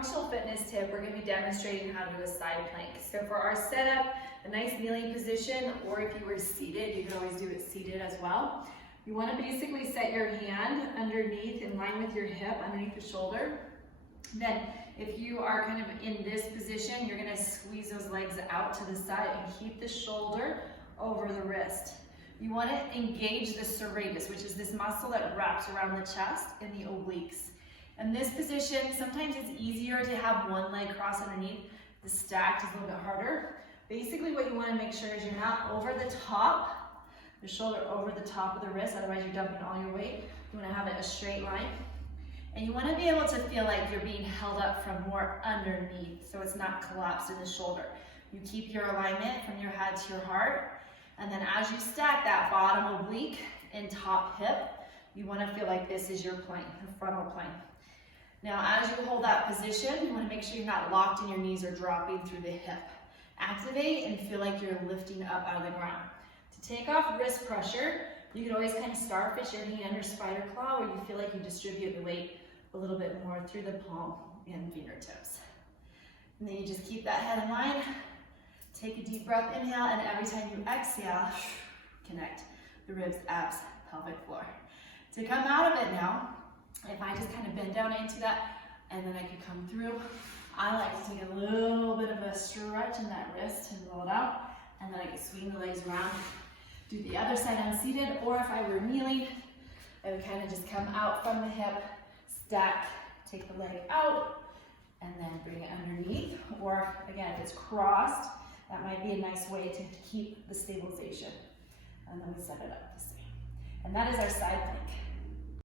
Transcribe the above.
functional fitness tip, we're going to be demonstrating how to do a side plank. So for our setup, a nice kneeling position, or if you were seated, you can always do it seated as well. You want to basically set your hand underneath, in line with your hip, underneath the shoulder. Then if you are kind of in this position, you're going to squeeze those legs out to the side and keep the shoulder over the wrist. You want to engage the serratus, which is this muscle that wraps around the chest and the obliques. In this position, sometimes it's easier to have one leg cross underneath. The stacked is a little bit harder. Basically what you want to make sure is you're not over the top, the shoulder over the top of the wrist, otherwise you're dumping all your weight. You want to have it a straight line. And you want to be able to feel like you're being held up from more underneath, so it's not collapsed in the shoulder. You keep your alignment from your head to your heart, and then as you stack that bottom oblique and top hip, you want to feel like this is your plank, the frontal plank. Now, as you hold that position, you want to make sure you're not locked in your knees or dropping through the hip. Activate and feel like you're lifting up out of the ground. To take off wrist pressure, you can always kind of starfish your hand or spider claw, where you feel like you distribute the weight a little bit more through the palm and fingertips. And then you just keep that head in line. Take a deep breath, inhale, and every time you exhale, connect the ribs, abs, pelvic floor. To come out of it now, if I just kind of bend down into that, and then I could come through, I like to take a little bit of a stretch in that wrist and roll it out, and then I can swing the legs around, do the other side unseated, or if I were kneeling, I would kind of just come out from the hip, stack, take the leg out, and then bring it underneath, or again, if it's crossed, that might be a nice way to keep the stabilization. And then we set it up this way. And that is our side plank.